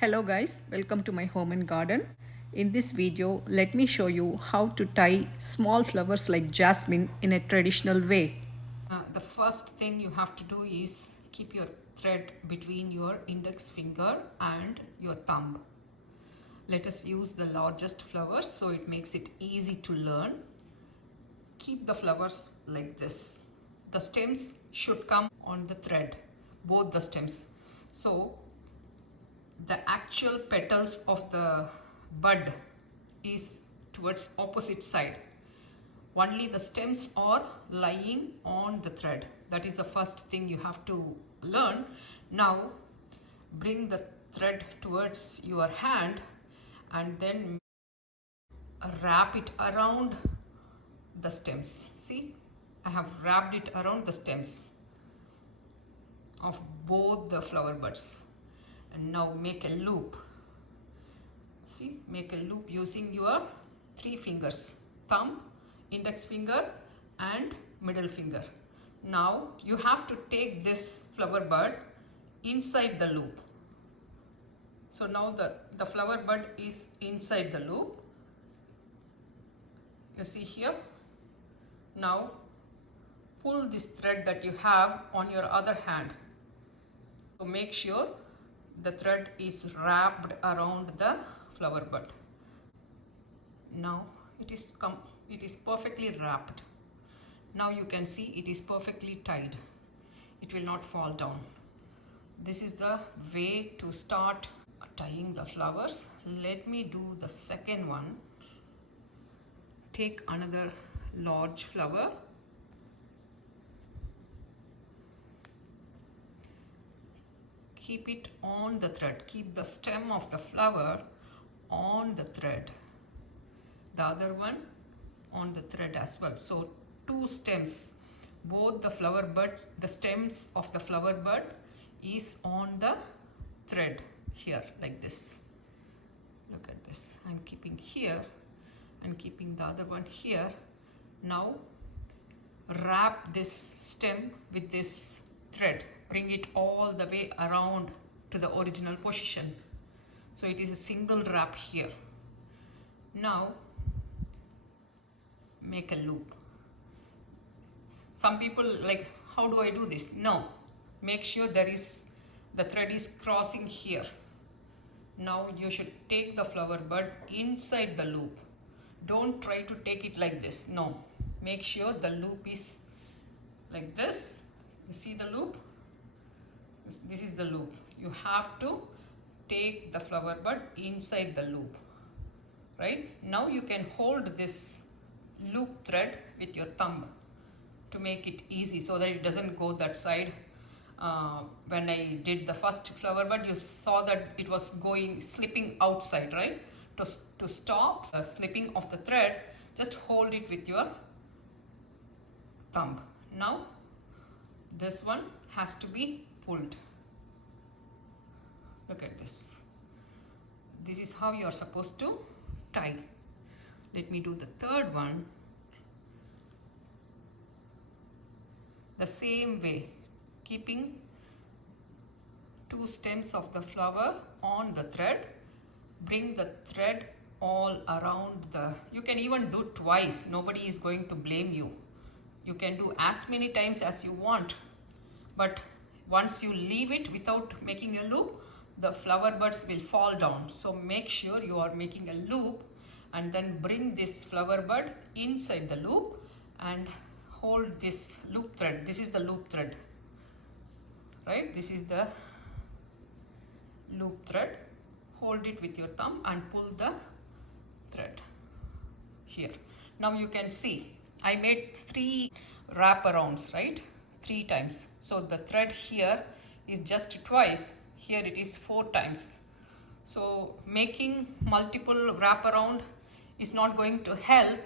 Hello guys, welcome to my home and garden. In this video, let me show you how to tie small flowers like jasmine in a traditional way. The first thing you have to do is keep your thread between your index finger and your thumb. Let us use the largest flowers so it makes it easy to learn. Keep the flowers like this. The stems should come on the thread, both the stems. So the actual petals of the bud is towards opposite side. Only the stems are lying on the thread. That is the first thing you have to learn. Now bring the thread towards your hand and then wrap it around the stems. See, I have wrapped it around the stems of both the flower buds. And now make a loop. See, make a loop using your three fingers, thumb, index finger and middle finger. Now you have to take this flower bud inside the loop. So now the flower bud is inside the loop. You see here. Now pull this thread that you have on your other hand. So make sure the thread is wrapped around the flower bud. Now it is perfectly wrapped. Now you can see it is perfectly tied. It will not fall down. This is the way to start tying the flowers. Let me do the second one. Take another large flower. Keep it on the thread. Keep the stem of the flower on the thread. The other one on the thread as well. So two stems, both the flower bud, the stems of the flower bud is on the thread here like this. Look at this. I'm keeping here and keeping the other one here. Now wrap this stem with this thread. Bring it all the way around to the original position. So it is a single wrap here. Now make a loop. Some people like, how do I do this? No, make sure the thread is crossing here. Now you should take the flower bud inside the loop. Don't try to take it like this. No, make sure the loop is like this. You see the loop? This is the loop. You have to take the flower bud inside the loop. Right? Now you can hold this loop thread with your thumb to make it easy so that it doesn't go that side. When I did the first flower bud, you saw that it was slipping outside, right? To stop the slipping of the thread, just hold it with your thumb. Now this one has to be pulled. Look at this. This is how you are supposed to tie. Let me do the third one. The same way, keeping two stems of the flower on the thread. Bring the thread all around you can even do twice. Nobody is going to blame you. You can do as many times as you want. But once you leave it without making a loop, the flower buds will fall down. So make sure you are making a loop and then bring this flower bud inside the loop and hold this loop thread. This is the loop thread, right? This is the loop thread. Hold it with your thumb and pull the thread here. Now you can see I made 3 wraparounds, right? 3 times. So the thread here is just twice. Here it is 4 times. So making multiple wraparound is not going to help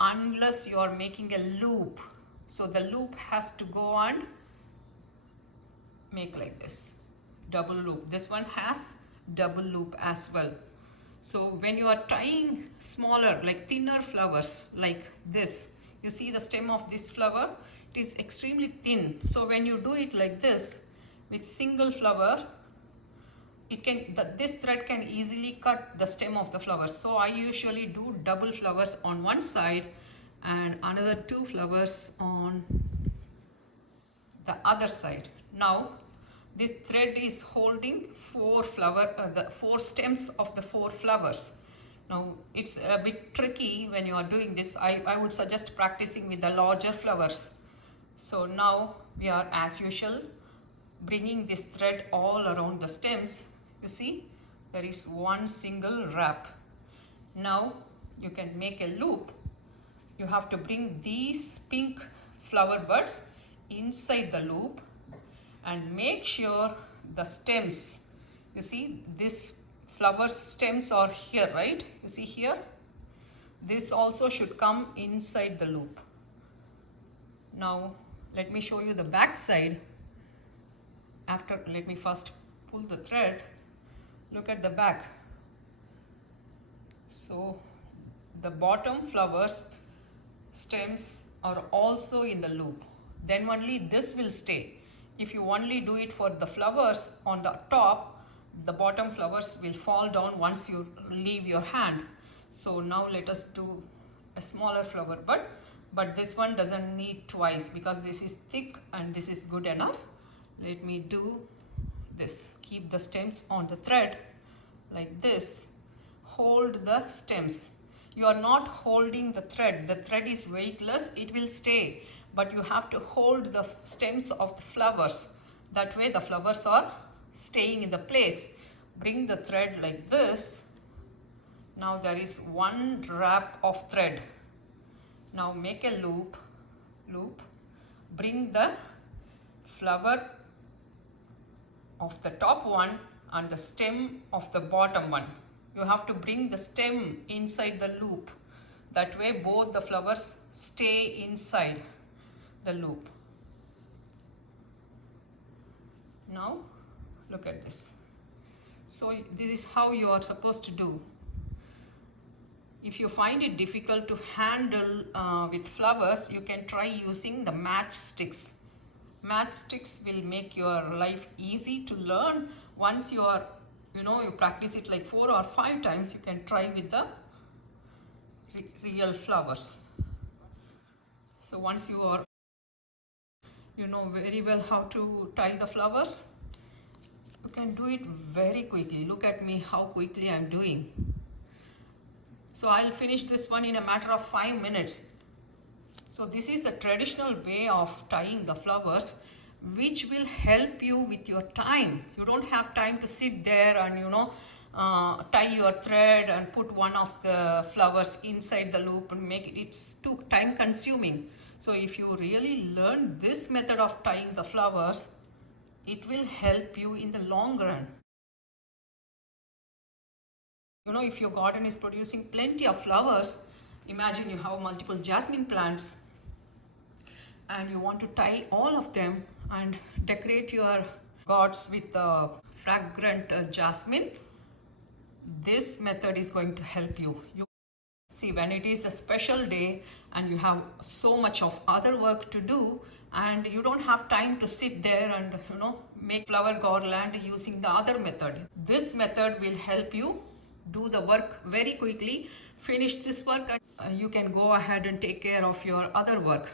unless you are making a loop. So the loop has to go and make like this. Double loop. This one has double loop as well. So when you are tying smaller, like thinner flowers like this, you see the stem of this flower, it is extremely thin. So when you do it like this with single flower, this thread can easily cut the stem of the flowers. So I usually do double flowers on one side and another 2 flowers on the other side. Now this thread is holding the 4 stems of the 4 flowers. Now it's a bit tricky when you are doing this. I would suggest practicing with the larger flowers. So now we are, as usual, bringing this thread all around the stems. You see, there is one single wrap. Now you can make a loop. You have to bring these pink flower buds inside the loop and make sure the stems, you see this flower stems are here, right? You see here, this also should come inside the loop. Now let me show you the back side. Let me first pull the thread. Look at the back. So the bottom flowers stems are also in the loop. Then only this will stay. If you only do it for the flowers on the top, the bottom flowers will fall down once you leave your hand. So now let us do a smaller flower bud, but this one doesn't need twice because this is thick and this is good enough. Let me do this. Keep the stems on the thread like this. Hold the stems. You are not holding the thread. The thread is weightless. It will stay. But you have to hold the stems of the flowers. That way the flowers are staying in the place. Bring the thread like this. Now there is one wrap of thread. Now make a loop. Bring the flower of the top one and the stem of the bottom one. You have to bring the stem inside the loop. That way both the flowers stay inside the loop. Now look at this. So this is how you are supposed to do. If you find it difficult to handle with flowers, you can try using the matchsticks. Matchsticks will make your life easy to learn. Once you are, you practice it like 4 or 5 times, you can try with the real flowers. So once you are, know very well how to tie the flowers, you can do it very quickly. Look at me, how quickly I'm doing. So I'll finish this one in a matter of 5 minutes. So this is a traditional way of tying the flowers, which will help you with your time. You don't have time to sit there and tie your thread and put one of the flowers inside the loop and make it. It's too time consuming. So if you really learn this method of tying the flowers, it will help you in the long run. If your garden is producing plenty of flowers, imagine you have multiple jasmine plants and you want to tie all of them and decorate your gourds with fragrant jasmine. This method is going to help you. See, when it is a special day and you have so much of other work to do and you don't have time to sit there and make flower garland using the other method, this method will help you do the work very quickly. Finish this work and you can go ahead and take care of your other work.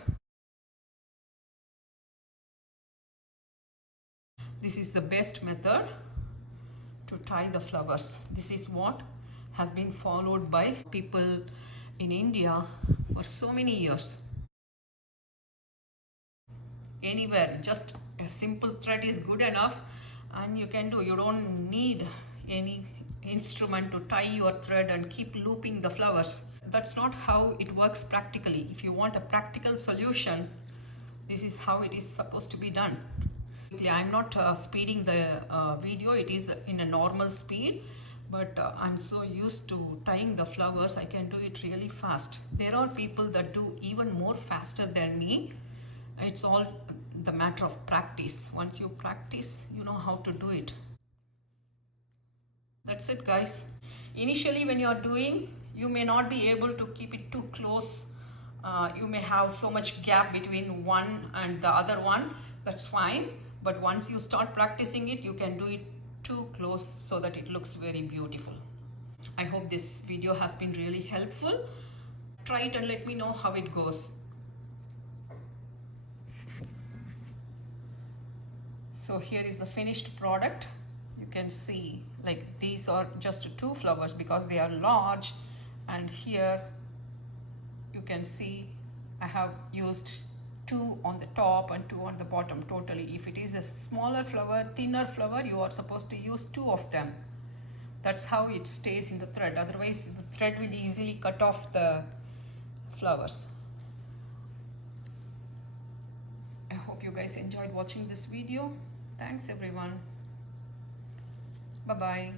This is the best method to tie the flowers. This is what has been followed by people in India for so many years. Anywhere, just a simple thread is good enough and you can do. You don't need any instrument to tie your thread and keep looping the flowers. That's not how it works practically. If you want a practical solution, this is how it is supposed to be done. I'm not speeding the video. It is in a normal speed, but I'm so used to tying the flowers, I can do it really fast. There are people that do even more faster than me. It's all the matter of practice. Once you practice, you know how to do it. That's it, guys. Initially, when you are doing, you may not be able to keep it too close. You may have so much gap between one and the other one. That's fine. But once you start practicing it, you can do it too close so that it looks very beautiful. I hope this video has been really helpful. Try it and let me know how it goes. So here is the finished product. You can see like these are just 2 flowers because they are large, and here you can see I have used 2 on the top and 2 on the bottom totally. If it is a smaller flower, thinner flower, you are supposed to use 2 of them. That's how it stays in the thread. Otherwise the thread will easily cut off the flowers. I hope you guys enjoyed watching this video. Thanks everyone. Bye bye.